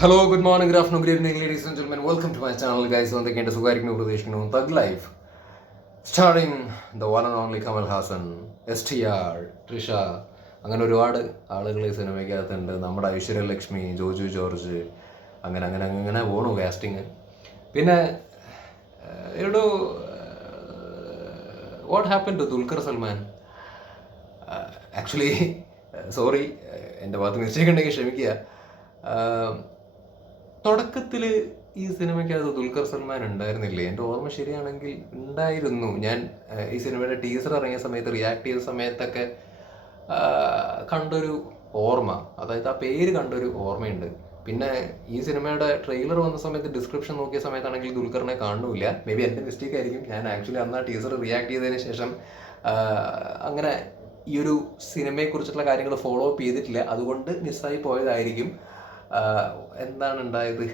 Hello, good morning, good afternoon, good evening, ladies and gentlemen. Welcome to my channel guys. എന്തൊക്കെയുണ്ട്, സുഖമായിരിക്കുന്നു പ്രതീക്ഷിക്കുന്നു. Thug life starring the one and only Kamal Haasan, STR, Trisha, അങ്ങനെ ഒരുപാട് ആളുകൾ ഈ സിനിമയ്ക്കകത്തുണ്ട്. നമ്മുടെ ഐശ്വര്യലക്ഷ്മി, ജോജു ജോർജ്, അങ്ങനെ അങ്ങനെ അങ്ങനെ പോണു കാസ്റ്റിങ്. പിന്നെ എടോ, what happen to Dulquer Salmaan? Actually sorry, എൻ്റെ ഭാഗത്ത് മിസ്റ്റേക്ക് ഉണ്ടെങ്കിൽ ക്ഷമിക്കുക. തുടക്കത്തിൽ ഈ സിനിമയ്ക്കകത്ത് ദുൽഖർ സൽമാൻ ഉണ്ടായിരുന്നില്ലേ? എൻ്റെ ഓർമ്മ ശരിയാണെങ്കിൽ ഉണ്ടായിരുന്നു. ഞാൻ ഈ സിനിമയുടെ ടീസർ ഇറങ്ങിയ സമയത്ത് റിയാക്ട് ചെയ്ത സമയത്തൊക്കെ കണ്ടൊരു ഓർമ്മ, അതായത് ആ പേര് കണ്ടൊരു ഓർമ്മയുണ്ട്. പിന്നെ ഈ സിനിമയുടെ ട്രെയിലർ വന്ന സമയത്ത് ഡിസ്ക്രിപ്ഷൻ നോക്കിയ സമയത്താണെങ്കിൽ ദുൽഖറിനെ കാണുന്നില്ല. മേ ബി എൻ്റെ മിസ്റ്റേക്ക് ആയിരിക്കും. ഞാൻ ആക്ച്വലി അന്ന് ആ ടീസർ റിയാക്ട് ചെയ്തതിന് ശേഷം അങ്ങനെ ഈ ഒരു സിനിമയെക്കുറിച്ചുള്ള കാര്യങ്ങൾ ഫോളോ അപ്പ് ചെയ്തിട്ടില്ല. അതുകൊണ്ട് മിസ്സായി പോയതായിരിക്കും. എന്താണ് ഉണ്ടായത്?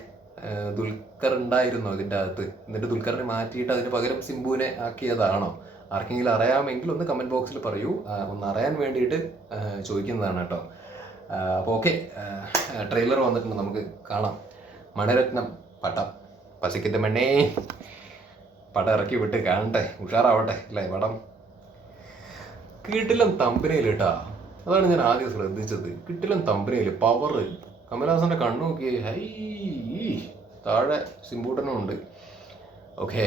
ദുൽഖർ ഉണ്ടായിരുന്നോ ഇതിൻ്റെ അകത്ത്? എന്നിട്ട് ദുൽഖറിനെ മാറ്റിയിട്ട് അതിന് പകരം സിംബുവിനെ ആക്കിയതാണോ? ആർക്കെങ്കിലും അറിയാമെങ്കിൽ ഒന്ന് കമൻറ്റ് ബോക്സിൽ പറയൂ. ഒന്ന് അറിയാൻ വേണ്ടിയിട്ട് ചോദിക്കുന്നതാണ് കേട്ടോ. അപ്പോൾ ഓക്കെ, ട്രെയിലർ വന്നിട്ടുണ്ട്, നമുക്ക് കാണാം. മണിരത്നം പടം, പസിക്കിൻ്റെ മണ്ണേ, പടം ഇറക്കി വിട്ട് കാണട്ടെ, ഉഷാറാവട്ടെ അല്ലേ പടം. കിടിലൻ തമ്പനയിൽ കേട്ടാ, അതാണ് ഞാൻ ആദ്യം ശ്രദ്ധിച്ചത്. കിടിലൻ തമ്പനയിൽ പവർ. കമൽഹാസന്റെ കണ്ണു നോക്കി, ഹൈ, താഴെ സിംബൂട്ടനും ഉണ്ട്. ഓക്കെ,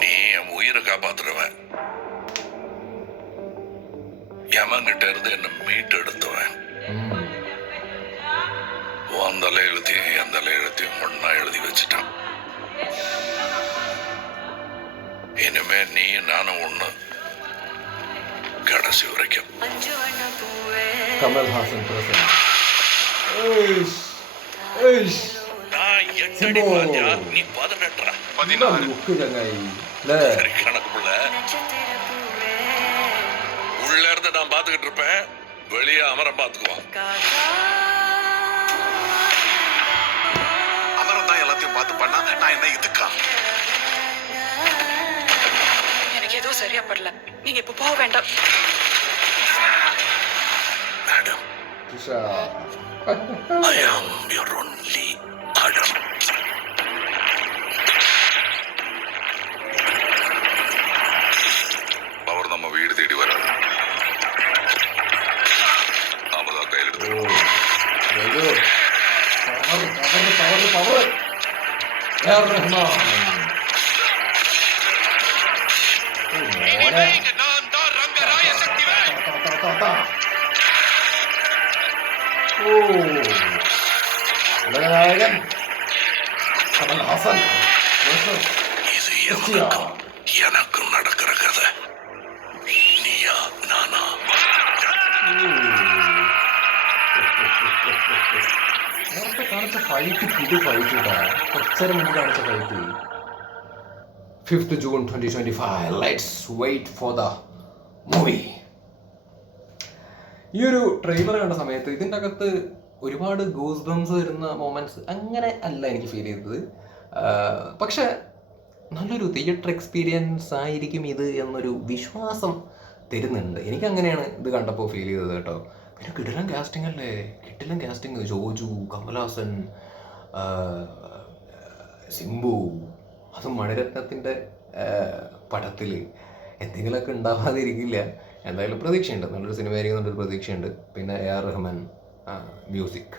நீ என் உயிரை காப்பாத்துறவன், யமங்கிட்ட இருந்து என்ன மீட்டு எடுத்தவன். உன் தலை எழுத்தையும் என் தலை எழுத்தையும் ஒன்னா எழுதி வச்சுட்டான். இனிமே நீயும் நானும் ஒண்ணு, கடைசி வரைக்கும். കമൽഹാസൻ പ്രസന്റ്. நான் 8 அடி பாத்தியா, நீ 18. கணக்குள்ள உள்ள இருந்து நான் பாத்துக்கிட்டு இருப்பேன், வெளியே அமரம் பாத்துக்குவான். அமரம் தான் எல்லாத்தையும் பார்த்து பண்ணா, நான் என்ன இதுக்கா? எனக்கு எதுவும் சரியா படல, நீங்க இப்ப போக வேண்டாம். Madam, I am your only Adam. அவர் நம்ம வீடு தேடி வராரு. நாம தான் கையில் எடுத்து കമൽഹാസൻ. இது எவனுக்கும் எனக்கும் நடக்கிற கதை. நீயா நானா? നേരത്തെ കാണിച്ച ഫൈറ്റ് ഇത് ഫൈറ്റ് ഇട്ടാ, കുറച്ചേരം മുമ്പ് കാണിച്ച fight. 5th June 2025. Let's wait for the movie. ഈ ഒരു ട്രെയിലർ കണ്ട സമയത്ത് ഇതിൻ്റെ അകത്ത് ഒരുപാട് ഗൂസ് ബംസ് വരുന്ന മൊമെന്റ്സ് അങ്ങനെ അല്ല എനിക്ക് ഫീൽ ചെയ്തത്. പക്ഷെ നല്ലൊരു തിയേറ്റർ എക്സ്പീരിയൻസ് ആയിരിക്കും ഇത് എന്നൊരു വിശ്വാസം തരുന്നുണ്ട്. എനിക്കങ്ങനെയാണ് ഇത് കണ്ടപ്പോൾ ഫീൽ ചെയ്തത് കേട്ടോ. പിന്നെ കിടിലൻ കാസ്റ്റിംഗ് അല്ലേ, കിടിലൻ കാസ്റ്റിംഗ്. ജോജു, കമൽഹാസൻ, സിംബു, അതും മണിരത്നത്തിൻ്റെ പടത്തിൽ എന്തെങ്കിലുമൊക്കെ ഉണ്ടാവാതിരിക്കില്ല. എന്തായാലും പ്രതീക്ഷയുണ്ട്, നല്ലൊരു സിനിമയായിരിക്കും എന്നുള്ളൊരു പ്രതീക്ഷയുണ്ട്. പിന്നെ AR Rahman music.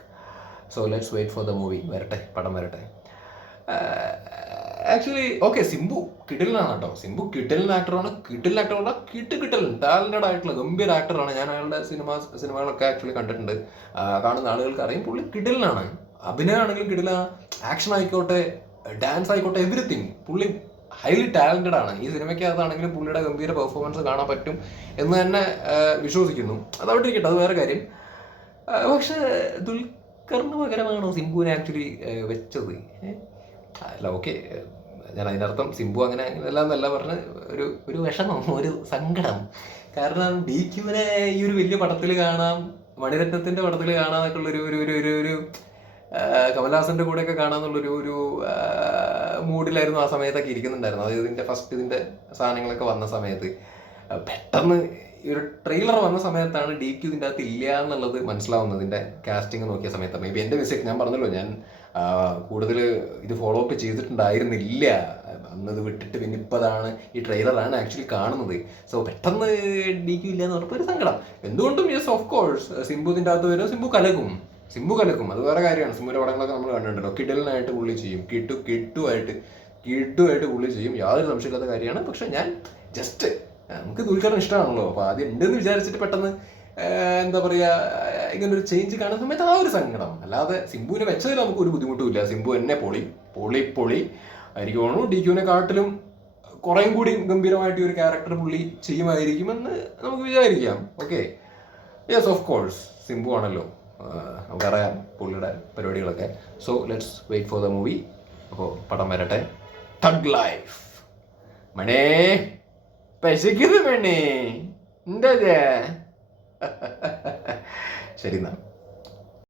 So let's wait for the movie. വരട്ടെ, പടം വരട്ടെ. ആക്ച്വലി ഓക്കെ, സിംബു കിടിലനാണ് കേട്ടോ. സിംബു കിടിലൻ ആക്ടറാണ്. കിടിലൻ ആക്ടറല്ല, കിടിലൻ ടാലൻറ്റഡ് ആയിട്ടുള്ള ഗംഭീര ആക്ടറാണ്. ഞാൻ അയാളുടെ സിനിമകളൊക്കെ ആക്ച്വലി കണ്ടിട്ടുണ്ട്. കാണുന്ന ആളുകൾക്ക് അറിയാം പുള്ളി കിടിലനാണ്. അഭിനയമാണെങ്കിലും കിടിലാണ്, ആക്ഷൻ ആയിക്കോട്ടെ, ഡാൻസ് ആയിക്കോട്ടെ, എവരിത്തിങ് പുള്ളി ഹൈലി ടാലൻറ്റഡ് ആണ്. ഈ സിനിമയ്ക്കകത്താണെങ്കിലും പുള്ളിയുടെ ഗംഭീര പെർഫോമൻസ് കാണാൻ പറ്റും എന്ന് തന്നെ വിശ്വസിക്കുന്നു. അതവിടെ ഇരിക്കട്ടെ, അത് വേറെ കാര്യം. പക്ഷെ ദുൽഖറിന് പകരമാണോ സിംബുവിനെ ആക്ച്വലി വെച്ചത്? അല്ല, ഓക്കെ, ഞാൻ അതിനർത്ഥം സിംബു അങ്ങനെ എല്ലാം എന്നല്ല പറഞ്ഞ് ഒരു വിഷമം, ഒരു സങ്കടം. കാരണം DQവിനെ ഈ ഒരു വലിയ പടത്തിൽ കാണാം, മണിരത്നത്തിന്റെ പടത്തിൽ കാണാന്നൊക്കെ ഉള്ളൊരു ഒരു ഒരു ഒരു ഒരു കമൽഹാസന്റെ കൂടെയൊക്കെ കാണാന്നുള്ളൊരു ഒരു മൂഡിലായിരുന്നു ആ സമയത്തൊക്കെ ഇരിക്കുന്നുണ്ടായിരുന്നു. അതായത് ഇതിന്റെ സാധനങ്ങളൊക്കെ വന്ന സമയത്ത് പെട്ടെന്ന് ഈ ഒരു ട്രെയിലർ വന്ന സമയത്താണ് DQ ഇതിൻ്റെ അകത്ത് ഇല്ല എന്നുള്ളത് മനസ്സിലാവുന്നത്. ഇതിന്റെ കാസ്റ്റിംഗ് നോക്കിയ സമയത്ത് മേ ബി എൻ്റെ മിസ്റ്റേക്ക്, ഞാൻ പറഞ്ഞല്ലോ ഞാൻ കൂടുതൽ ഇത് ഫോളോ അപ്പ് ചെയ്തിട്ടുണ്ടായിരുന്നില്ല അന്നത് വിട്ടിട്ട്. പിന്നെ ഇപ്പതാണ് ഈ ട്രെയിലറാണ് ആക്ച്വലി കാണുന്നത്. സോ പെട്ടെന്ന് DQ ഇല്ല എന്ന് പറഞ്ഞപ്പോൾ ഒരു സങ്കടം. എന്തുകൊണ്ടും യെസ് ഓഫ് കോഴ്സ് സിംബു ഇതിൻ്റെ അകത്ത് വരും, സിംബു കലക്കും, അത് വേറെ കാര്യമാണ്. സിംബുവിൻ്റെ പടങ്ങളൊക്കെ നമ്മൾ കണ്ടിട്ടുണ്ടല്ലോ, കിടലിനായിട്ട് പുള്ളി ചെയ്യും, കിട്ടുമായിട്ട് പുള്ളി ചെയ്യും, യാതൊരു സംശയമില്ലാത്ത കാര്യമാണ്. പക്ഷെ ഞാൻ ജസ്റ്റ് നമുക്ക് ദുൽഖറിന് ഇഷ്ടമാണല്ലോ, അപ്പോൾ ആദ്യം ഉണ്ടെന്ന് വിചാരിച്ചിട്ട് പെട്ടെന്ന് എന്താ പറയുക ഇങ്ങനൊരു ചേഞ്ച് കാണുന്ന സമയത്ത് ആ ഒരു സങ്കടം. അല്ലാതെ സിംബുവിനെ വെച്ചതിൽ നമുക്ക് ഒരു ബുദ്ധിമുട്ടുമില്ല. സിംബു എന്നെ പൊളി എനിക്ക് തോന്നുന്നു DQവിനെ കാട്ടിലും കുറേയും കൂടി ഗംഭീരമായിട്ട് ഒരു ക്യാരക്ടർ പുള്ളി ചെയ്യുമായിരിക്കുമെന്ന് നമുക്ക് വിചാരിക്കാം. Okay, yes of course Simbu ആണല്ലോ, നമുക്കറിയാം പുള്ളിയുടെ പരിപാടികളൊക്കെ. So let's wait for the movie. അപ്പോൾ പടം വരട്ടെ. തഗ് ലൈഫ് മണേ പശിക്കുന്നത് മണേ എന്താ ശരി എന്നാ.